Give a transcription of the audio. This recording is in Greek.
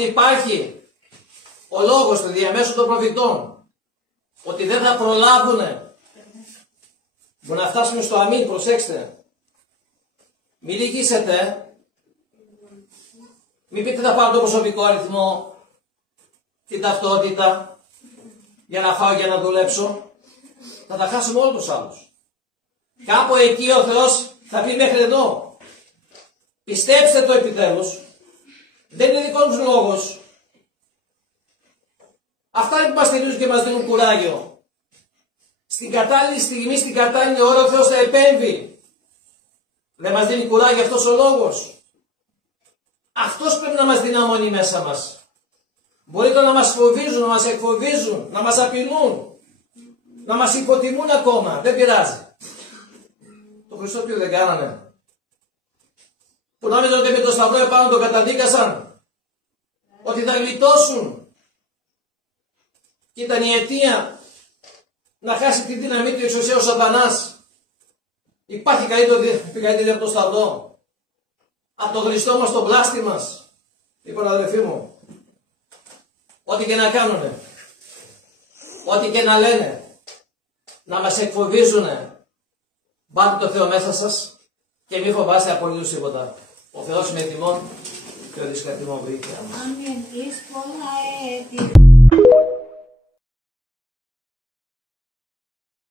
Υπάρχει ο λόγος του διαμέσου των προφητών ότι δεν θα προλάβουνε. Μπορεί να φτάσουμε στο αμήν, προσέξτε. Μην λυγίσετε. Μην πείτε θα πάρω το προσωπικό αριθμό, την ταυτότητα, για να φάω και να δουλέψω. Θα τα χάσουμε όλους τους άλλους. Κάπου εκεί ο Θεός θα πει μέχρι εδώ. Πιστέψτε το επιτέλους. Δεν είναι δικός μου λόγος. Αυτά είναι που μας στηρίζουν και μας δίνουν κουράγιο. Στην κατάλληλη στιγμή, στην κατάλληλη ώρα ο Θεός θα επέμβει. Δεν μας δίνει κουράγιο αυτός ο λόγος. Αυτός πρέπει να μας δυναμώνει μέσα μας. Μπορεί το να μας φοβίζουν, να μας εκφοβίζουν, να μας απειλούν, να μας υποτιμούν ακόμα. Δεν πειράζει. Το Χριστό ποιο δεν κάνανε. Που νόμιζαν ότι με το σταυρό επάνω τον καταδίκασαν. Ότι θα γλιτώσουν. Και ήταν η αιτία να χάσει τη δύναμή του εξουσία ο Σατανάς. Υπάρχει καλύτερη από το σταυρό. Από τον Χριστό μας, τον πλάστη μας. Λοιπόν αδελφοί μου, ό,τι και να κάνουνε, ό,τι και να λένε, να μας εκφοβίζουνε, πάρτε το Θεό μέσα σας και μη φοβάστε απολύτως τίποτα. Ο Θεός με τιμών και ο δυσκατημών βοήθεια μας.